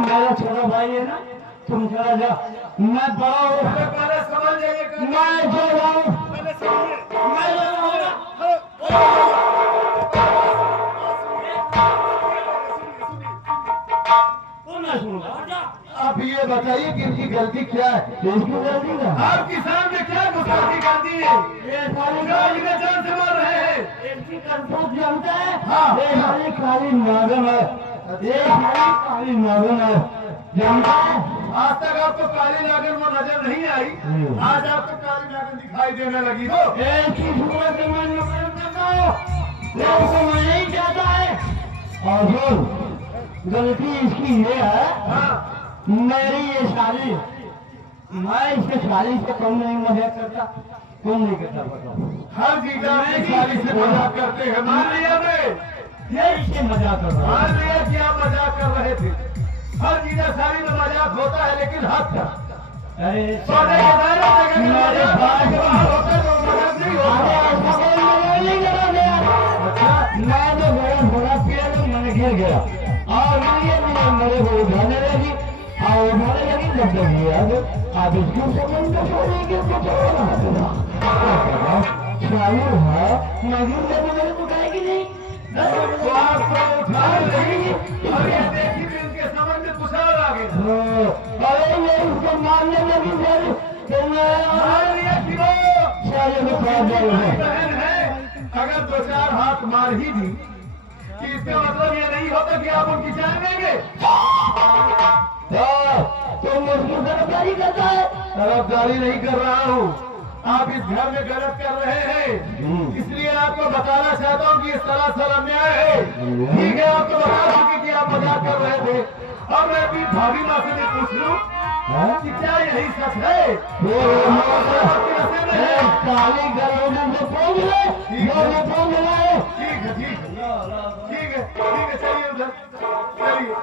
मेरा छोटा भाई है ना, तुम चला जा, मैं बड़ा हूँ, मैं जो जाऊँ, आप ये बताइए कि इनकी गलती क्या है? इसकी गलती ना आपकी सामने क्या गुस्ताखी गलती है? ये सारी जान से मार रहे हैं, इसकी करतूत जानता है। हाँ, ये सारी काली नागन है, ये सारी काली नागन है, जानता है। आज तक आपको काली नागन वो नजर नहीं आई, आज आपको काली नागन दिखाई देने लगी हो। एक ही सूरत में मैं नफरत करता हूँ, मैं नहीं चाहता है। और गलती इसकी ये है, मेरी ये शादी, मैं इसके शादी से कम नहीं मजाक करता, कौन नहीं करता बताओ? हर जीजा में शादी से मजाक करते हैं, मान लिया मैं, ये इससे मजाक कर रहा, मान लिया कि आप मजाक कर रहे थे। हर जीजा शादी में मजाक होता है, लेकिन हद का अरे सोने के दायरे से मेरे भाई के बाहर होता है तो मजाक नहीं होता। अच्छा, मैं तो मेरा बड़ा पिया तो मैंने गिर गया और मेरे को उठाने लगी और उठाने लगी जब तक गया अब इसको समझ में छोड़ेंगे तो चालू है मगर जब मेरे को उठाएगी नहीं तो आपको उठा लेगी और ये देखी भी उनके समझ में कुशाल आ गया। अरे ये उसको मारने लगी फिर तो मैं मार लिया कि वो चालू में बहन है, अगर दो चार हाथ मार ही दी कि इसका मतलब ये नहीं होता कि आप उनकी जान लेंगे। तो मुझको तरफदारी करता है? तरफदारी नहीं कर रहा हूँ, आप इस घर में गलत कर रहे हैं, इसलिए आपको बताना चाहता हूँ कि इस सरासर अन्याय है। ठीक है, आपको बता दूंगी कि आप मजाक कर रहे थे। अब मैं अपनी भाभी माँ से भी पूछ लूँ कि क्या यही सच है? काली गलों से पूछ ले, ठीक है, ठीक है, चलिए उधर चलिए।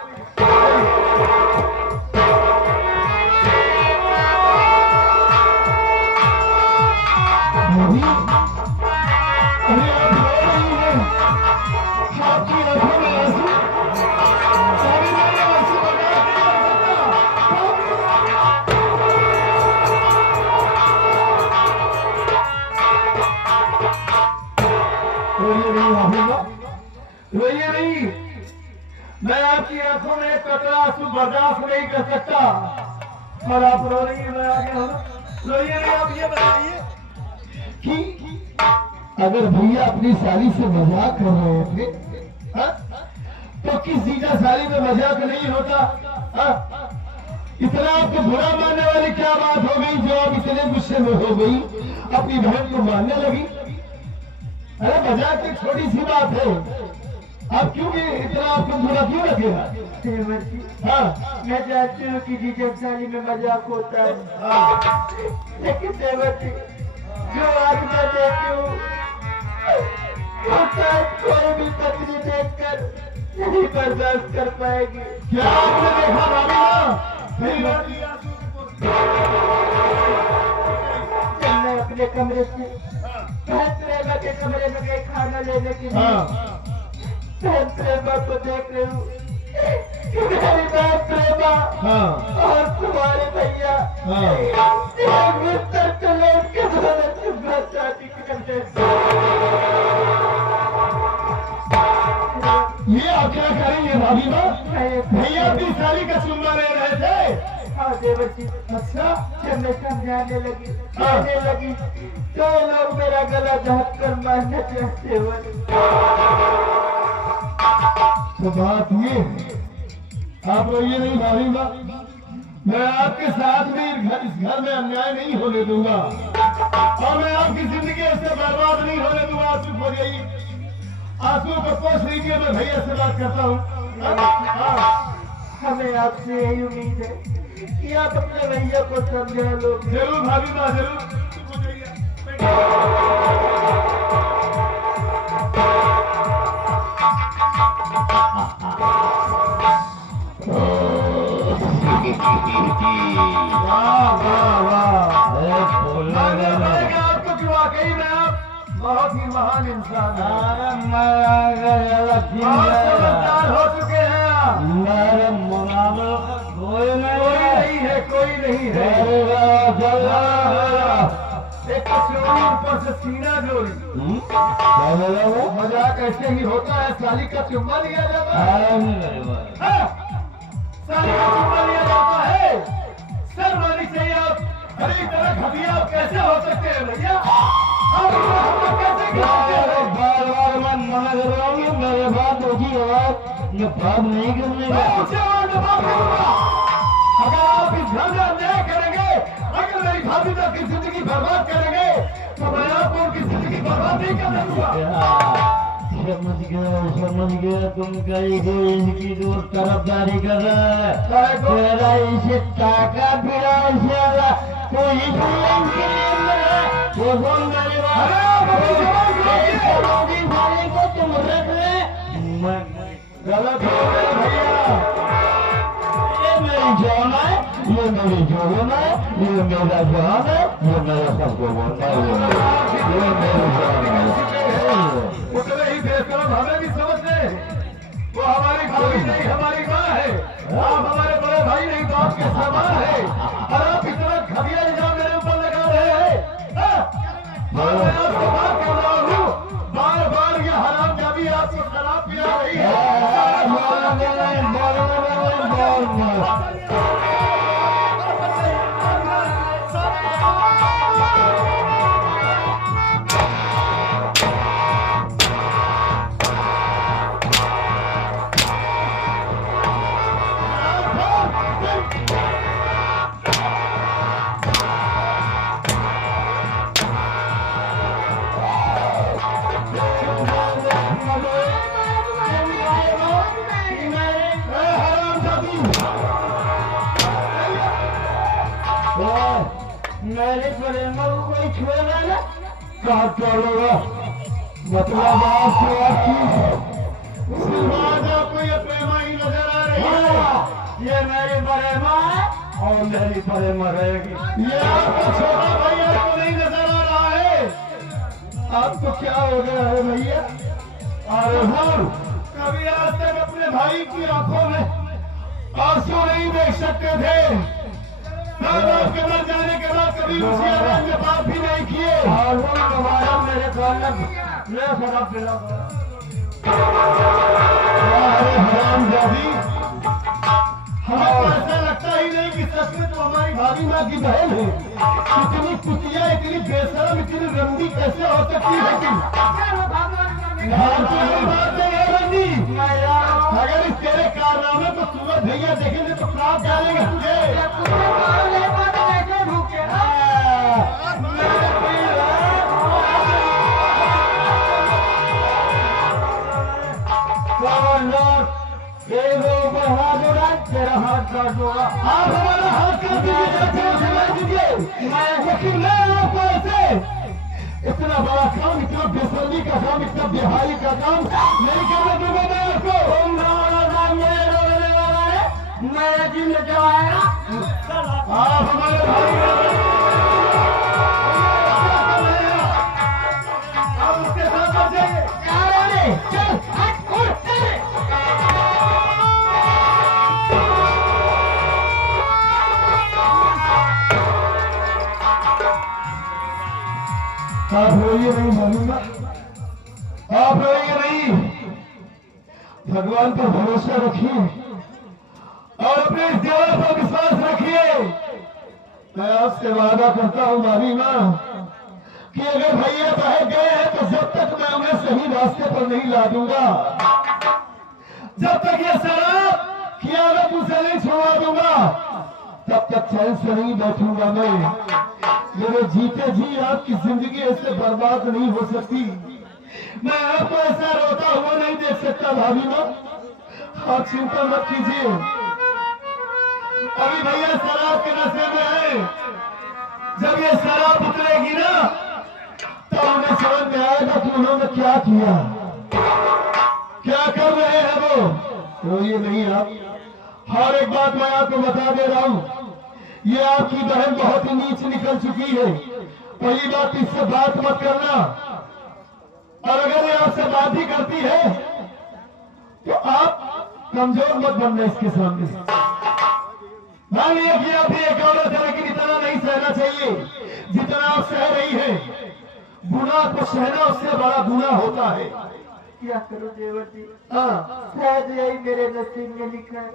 रोइए नहीं, मैं आपकी आंखों में कतरा आंसू बर्दाश्त नहीं कर सकता और आप रो रही है, मैं आगे हूँ। रोइए नहीं, आप ये बताइए कि अगर भैया अपनी साली से मजाक कर रहे थे तो किस जीजा साली में मजाक नहीं होता? इतना आपको बुरा मानने वाली क्या बात हो गई जो आप इतने गुस्से में हो गई, अपनी बहन को मारने लगी? अरे मजाक एक छोटी सी बात है, आप क्यों इतना आपको बुरा क्यों लगेगा? मैं जानती हूँ कि जीजा साली में मजाक होता है, लेकिन देवती जो आज मैं देखती हूँ कोई भी पत्नी देखकर नहीं बर्दाश्त कर पाएगी। क्या आपने देखा जब मैं अपने कमरे से प्रेमा के कमरे में गई खाना लेने के लिए, प्रेमा को देख रही हूँ, मेरी बहन प्रेमा और तुम्हारे भैया मिस्टर चलेट के द्वारा चुपड़ा शादी करते। ये आप क्या करेंगे भाभी माँ? भैया अपनी साली का चुम्मा ले रहे थे। हाँ देवती, अच्छा जब मैं समझाने लगी कहने लगी तो लोग मेरा गला ढक कर मारना चाहते हो। तो बात ये, आप रोइए नहीं भाभी माँ, मैं आपके साथ भी इस घर में अन्याय नहीं होने दूंगा और मैं आपकी जिंदगी ऐसे बर्बाद नहीं होने दूंगा। आप चुप हो जाइए, आंसू को पोष लीजिए, मैं भैया से बात करता हूँ। हमें आपसे यही उम्मीद है कि आप अपने भैया को समझा लो। जरूर भाभी माँ, जरूर। आपको कि वाकई में आप बहुत ही महान इंसान हैं। समझदार हो चुके हैं आप। मेरे मुनाफे कोई नहीं है, कोई नहीं है। एक कचौड़ी ऊपर से सीना जोड़ी। मजाक ऐसे ही होता है। साली का चुम्मा लिया जाता है। साली का चुम्मा लिया जाता है। शर्मानी चाहिए आप। अरे इतना घटिया आप कैसे हो सकते हैं भैया? आप कैसे बार-बार मैं मना कर रहा हूँ, मेरे बात होगी और ये बात नहीं करने का। अगर आप इस घर में अन्याय करेंगे, अगर मेरी भाभी तक की जिंदगी बर्बाद करेंगे, तो मैं आपको उनकी जिंदगी बर्बाद नहीं करने दूंगा। समझ गया तुम कहीं को इनकी दूर तरफदारी कर रहा है। तेरा इसे टाका फिरा इसे कोई इनके लिए मेरा वो बोल मेरी बात को तुम रख ले। मैं गलत हो गए भैया। ये मेरी जान है, ये मेरी जोन है, ये मेरा जान है, ये मेरा सबको बोलना है, ये मेरी जान है। उतने ही बेशरम हमें भी समझ ले। वो हमारी भाभी नहीं, हमारी माँ है। आप हमारे बड़े भाई नहीं, तो आपके समान है। और आप इतना घटिया इल्जाम मेरे ऊपर लगा रहे हैं। मैं आपसे बात कर रहा हूँ। बार बार ये हरामजादी आपको शराब पिला रही है। मेरे प्रेम को कोई छुएगा ना कहा चलोगा मतलब आपको आपको ये प्रेमा ही नजर आ रही है। ये मेरी प्रेमा है और मेरी प्रेमा रहेगी। ये आपका छोटा भाई आपको नहीं नजर आ रहा है। आपको क्या हो गया है भैया? अरे हम कभी आज तक अपने भाई की आंखों में आंसू नहीं देख सकते थे। आपके मर जाने के बाद कभी उसी आवाज में बात भी नहीं किए। और वो दोबारा मेरे सामने मैं शराब पिला हरामजादी, हमें तो ऐसा लगता ही नहीं कि सच में तो हमारी भाभी माँ की बहन है। इतनी कुतिया, इतनी बेशरम, इतनी रंडी कैसे हो सकती है? बात नहीं है रंडी। अगर इस तेरे कारनामे को सूरज भैया देखेंगे तो प्राप्त डालेंगे तुझे। तेरा हाथ काट दूंगा। आप हमारा हाथ काट दीजिए। लेकिन मैं आपको ऐसे इतना बड़ा काम, इतना बेसर्मी का काम, इतना बेहाई का काम नहीं करने दूंगा मैं आपको। मेरा दिन जवाएगा। आप हमारे भाई आप उसके साथ आ जाइए। चल हट उठ चल। आप रोइए नहीं मालूंगा, आप रोइए नहीं। भगवान पर भरोसा रखिए और अपने इस देवा पर विश्वास रखिए। मैं आपसे वादा करता हूँ भाभी माँ कि अगर भैया बाहर गए हैं तो जब तक मैं उन्हें सही रास्ते पर नहीं ला दूंगा, जब तक ये शराब की आदत मुझसे नहीं छुड़वा दूंगा, तब तक चैन से नहीं बैठूंगा मैं। मेरे जीते जी आपकी जिंदगी ऐसे बर्बाद नहीं हो सकती। मैं आपको ऐसा रोता हुआ नहीं देख सकता भाभी माँ। आप चिंता मत कीजिए। अभी भैया शराब के नशे में है। जब ये शराब उतरेगी ना तो उन्हें समझ में आएगा कि उन्होंने क्या किया, क्या कर रहे हैं वो। रोइए नहीं आप। हर एक बात मैं आपको बता दे रहा हूँ, ये आपकी बहन बहुत ही नीच निकल चुकी है। पहली बात, इससे बात मत करना, और अगर ये आपसे बात ही करती है तो आप कमजोर मत बनना इसके सामने। मान लिया कि आप एक औरत है, लेकिन इतना नहीं सहना चाहिए जितना आप सह रही है। गुनाह को सहना उससे बड़ा गुनाह होता है। क्या करूं देवर जी, हाँ, शायद यही मेरे नसीब में लिखा है।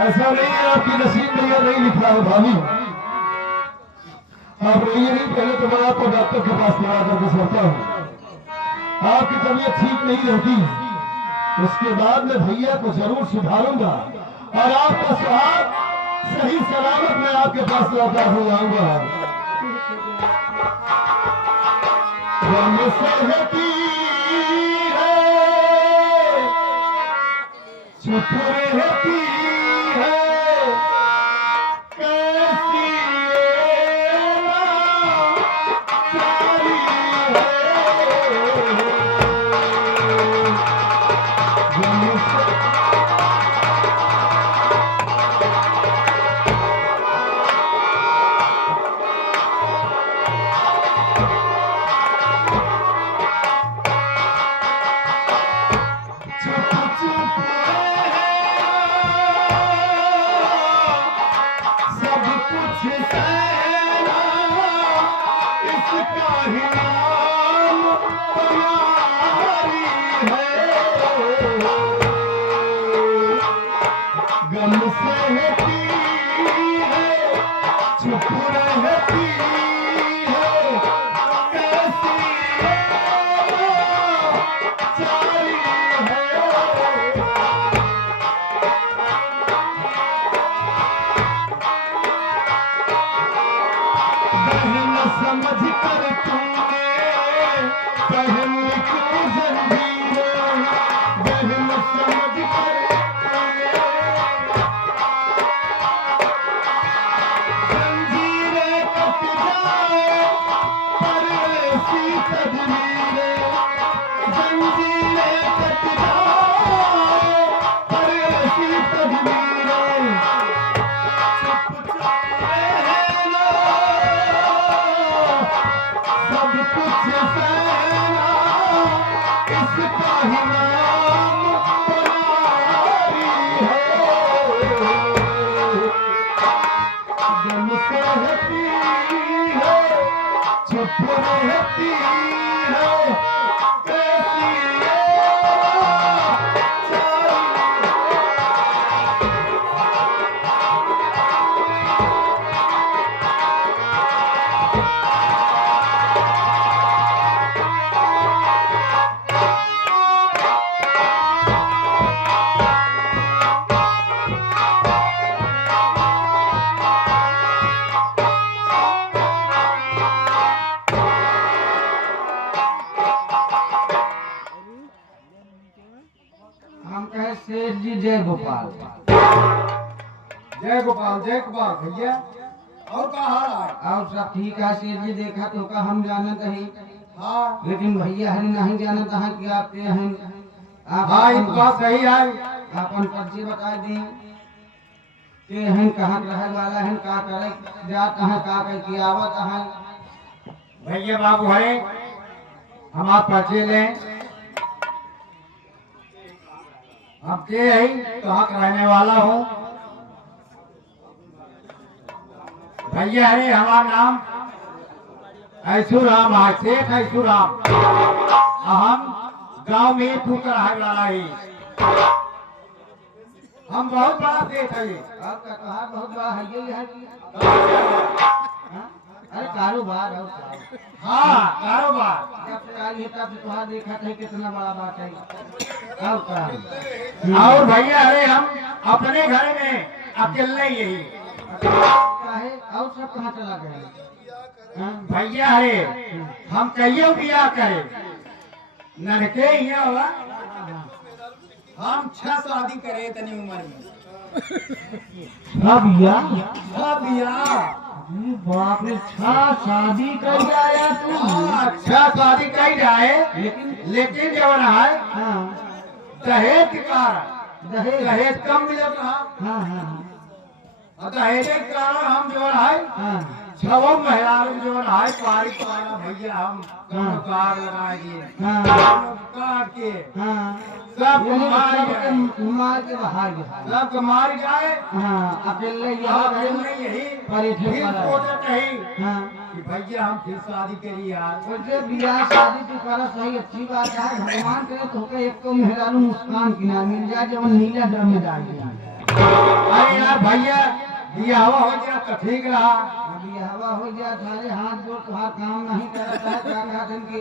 ऐसा नहीं है आपकी नसीब में यह नहीं लिखा है भाभी। आप रोइए नहीं, पहले तो मैं आपको डॉक्टर के पास लगा करके सोता हूँ। आपकी तबीयत ठीक नहीं रहती, उसके बाद मैं भैया को जरूर सुधारूंगा और आपका सुहाग सही सलामत मैं आपके पास लौटा हो जाऊंगा। गम सहती है, चुप रहती है, कैसी ये लाचारी है। गम से गम सहती है, चुप रहती है, कैसी लाचारी है। बहन समझ कर तूने पहन क्यों जंजीरें, बहन समझ कर जंजीरें कट जाए पर ऐसी तदबीरें, जंजीरें कट जाए पर ऐसी तदबीरें। चुप चुप रहना, सब कुछ सहना, इसका ही नाम प्यारी है। गम सहती है, चुप रहती है, कैसी ये लाचारी हम कहे शेर जी जय गोपाल। जय गोपाल भैया। और का हाल है? और सब ठीक है शेर जी, देखा तो का हम जानत है, हाँ लेकिन भैया हम नहीं जानत है कि आप के हैं। आप हाँ, ये बात सही है। अपन परिचय बता दें के हैं, कहाँ रहे वाला है, का करे जात है, का कह के आवत है। भैया बाबू है, हम आप परिचय लें। हम के है, कहाँ का रहने वाला हूँ। भैया है, हमारा नाम ऐसुराम है, शेख ऐसुराम। हम गांव में ठुकर है वाला ही। हम बहुत बड़ा सेठ है। आपका कहा बहुत बड़ा है ये है कि हाँ? अरे कारोबार और हाँ, कारोबार। जब से आई है तब से तुहार देखा था कितना बड़ा बात है। और क्या और भैया अरे हम अपने घर में अकेले यही। काहे और सब कहाँ चला गया? हाँ? भैया अरे हम कहियो बिया करे ननके ही होला। हम 6 शादी करे तनी उम्र में। भैया बिया बाप रे, 6 शादी कर जाया तू। अच्छा शादी कही जाए, लेकिन लेकिन जवन है हाँ दहेज के कारण दहेज कम मिलत रहा। हाँ हाँ दहेज के कारण हम जो है हाँ छवो महिला जो है पारी पारा भैया हम कार लगाएंगे हाँ काट के हाँ सब मार के बाहर गया। सब मार जाए। हाँ अकेले यही परेशान फिर सोचत नहीं हाँ कि भैया हम फिर शादी करी यार। वैसे बियाह शादी तो करा सही अच्छी बात है। भगवान करे तो होके एक तो मेहरारू मुस्कान की ना मिल जाए जब नीला ड्रम में डाल दिया। अरे यार भैया बियाह हो गया तो ठीक रहा। बियाहवा हो गया सारे हाथ जोड़ तुम्हारा काम नहीं करता है। क्या कहते हैं कि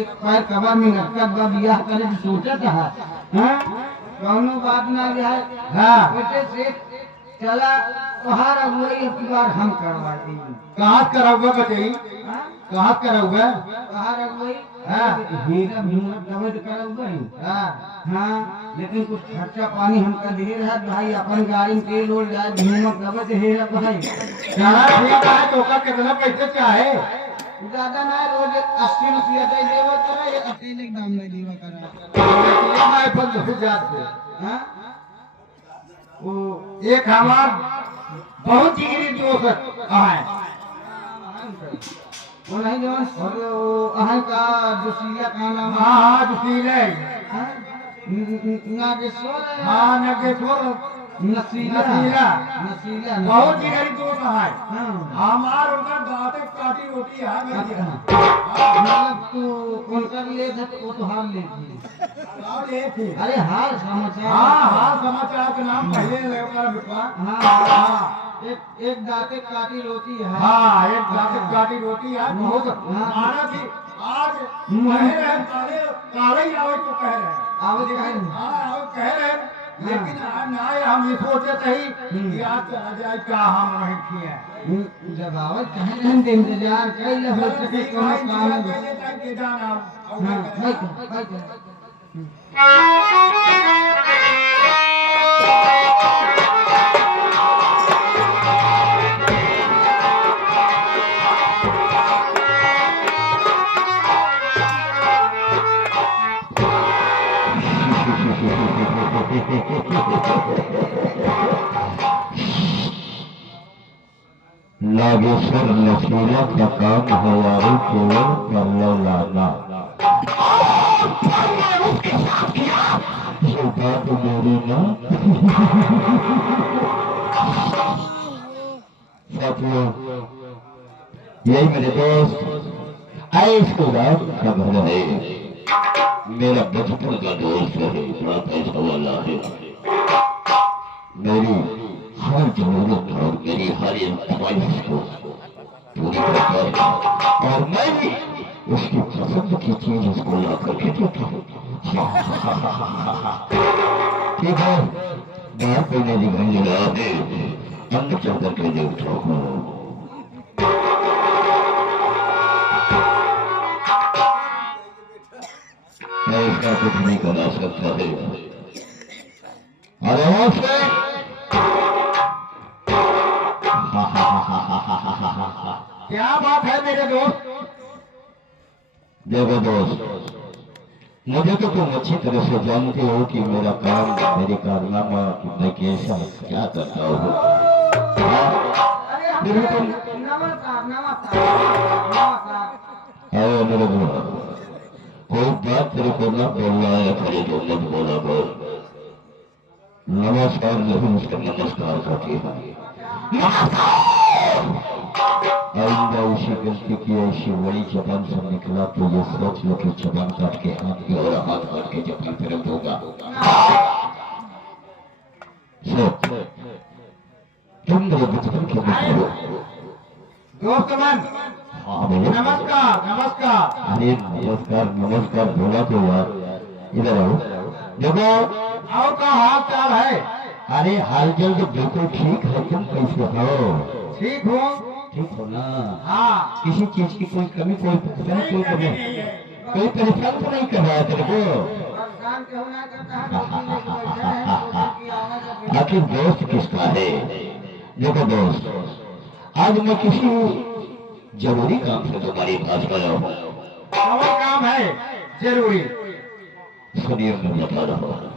एक पैर कबर में रखकर बा बियाह करे तो सोचत है हाँ कौनो बात ना है। हाँ बेटे से चला तुम्हारा वही अब की बार हम करवा देंगे। कहाँ कराऊंगा बताइए हाँ कहाँ कराऊंगा। तुम्हारा वही हाँ हीरा भीमत दबे तो करोगे हाँ हाँ लेकिन कुछ खर्चा पानी हमका दे रहा है भाई। अपन गाड़ी में तेल उड़ जाए भीमत दबे तो हीरा भाई ठीक है। तो का कितना पैसे चाहे। ज्यादा ना रोज 80 रुपया दे देवा करा या अकेले के दाम नहीं देवा करा। मैं बंद जात से हाँ वो एक हमार बहुत जिगरी दोस्त है वो नहीं जो अहं का जोशीला का नाम हाँ हाँ दुसीले नागेश्वर हाँ नगेश्वर नसीला नसीला नसीला बहुत जिगरी दोस्त है। हाँ हमार उनका दाते काटी रोटी है भैया। मतलब तू उनका ले थे वो तो हार ले थी। और ये थे अरे हाल समाचार हाँ हाँ समाचार के नाम पहले लेकर बिकवा। हाँ एक दाते काटी रोटी है। हाँ एक दाते काटी रोटी है बहुत माना थी। आज कह रहे काले काले ही आवे तो कह रहे आवे कहे हाँ आवे कह रहे लेकिन ना हम ये सोचे थे कि आज चला जाए क्या हम नहीं किए। जब आवत कहे रहन दे इंतजार कर ले हो सके कोनो काम के जाना हाँ भाई नागेश्वर नसीला का काम हवारी को पल्लो लाना। ये बात मेरी ना साथियों यही मेरे दोस्त आयुष को रात का घर है। मेरा बचपन का दोस्त है बड़ा पैसा वाला है। मेरी हर जरूरत और मेरी हर ख्वाहिश को पूरी करता है और मैं भी उसकी पसंद की चीज उसको ला करके देता हूँ। ठीक है बाहर पहले दिखाई दे रहा है अंदर चल करके देखता हूँ। मैं इसका कुछ नहीं करा सकता है। अरे क्या बात है मेरे दोस्त। देखो दोस्त मुझे तो तुम अच्छी तरह से जानते हो कि मेरा काम मेरे कारनामा मैं कैसा क्या करता हूँ। फिर भी तुम अरे मेरे बोला कोई बात तेरे को ना बोलना है खड़े तो मत बोला बोल। नमस्कार नहीं उसका नमस्कार करके आइंदा ऐसी गलती की ऐसी बड़ी जबान से निकला तो ये सोच लो कि जबान काट के हाथ की और हाथ काट के जबान तरफ होगा। तुम मेरे बचपन के मित्र हो दोस्त मन हाँ बोलो नमस्कार नमस्कार। अरे नमस्कार नमस्कार बोला तो यार इधर आओ देखो और का हाल चाल है। अरे हाल चाल तो बिल्कुल ठीक है। तुम कैसे हो? ठीक हो ठीक हो ना? हाँ किसी चीज की कोई कमी कोई परेशानी कोई कमी कोई परेशान तो नहीं कर रहा है तेरे को? आखिर दोस्त किसका है? देखो दोस्त आज मैं किसी जरूरी काम से तुम्हारे पास आया हूँ। और काम है जरूरी। सुनिए मैं बता रहा हूँ।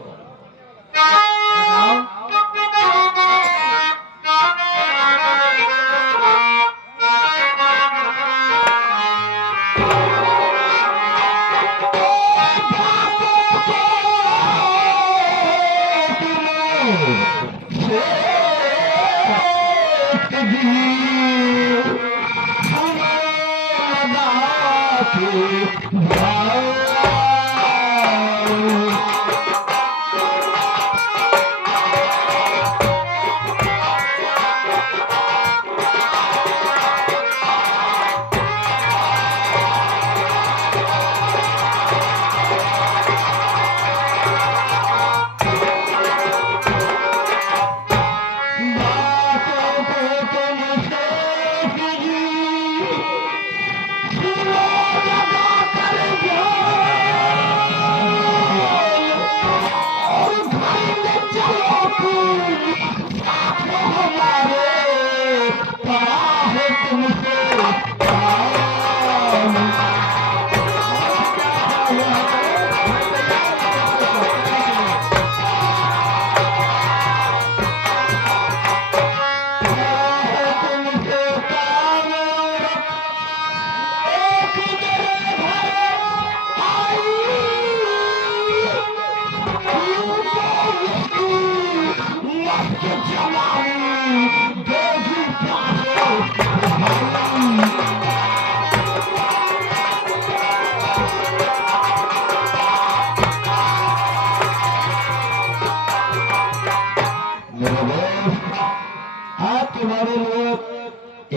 आज तुम्हारे लिए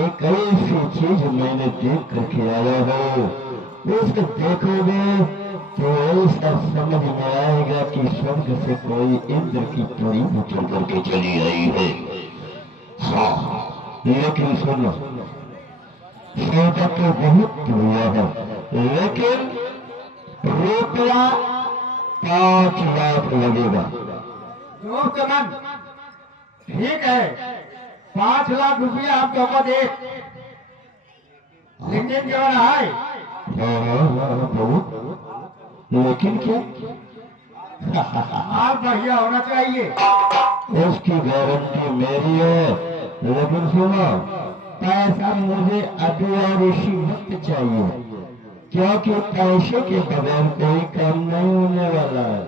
एक ऐसी चीज मैंने देख करके आया हूँ, उसे देखोगे तो ऐसा समझ में आएगा कि स्वर्ग से कोई इंद्र की परी उतर करके चली आई है। हाँ, लेकिन सुनो, सौदा तो बहुत बढ़िया है, लेकिन रुपया 5 लाख लगेगा। ठीक है, 5 लाख रुपया आप तो दे, लेकिन जो है बहुत, लेकिन क्या आप बढ़िया होना चाहिए। उसकी गारंटी मेरी है, लेकिन सुनो, पैसा मुझे अभी और इसी वक्त चाहिए, क्योंकि पैसे के बगैर कोई काम नहीं होने वाला है।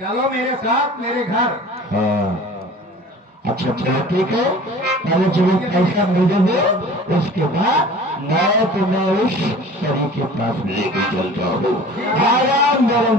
चलो मेरे साथ मेरे घर। हाँ, अच्छा चलो ठीक है, पहले चलो पैसा मुझे दो, उसके बाद मैं तुम्हें उस परी के पास लेके चलता हूँ। आराम करो।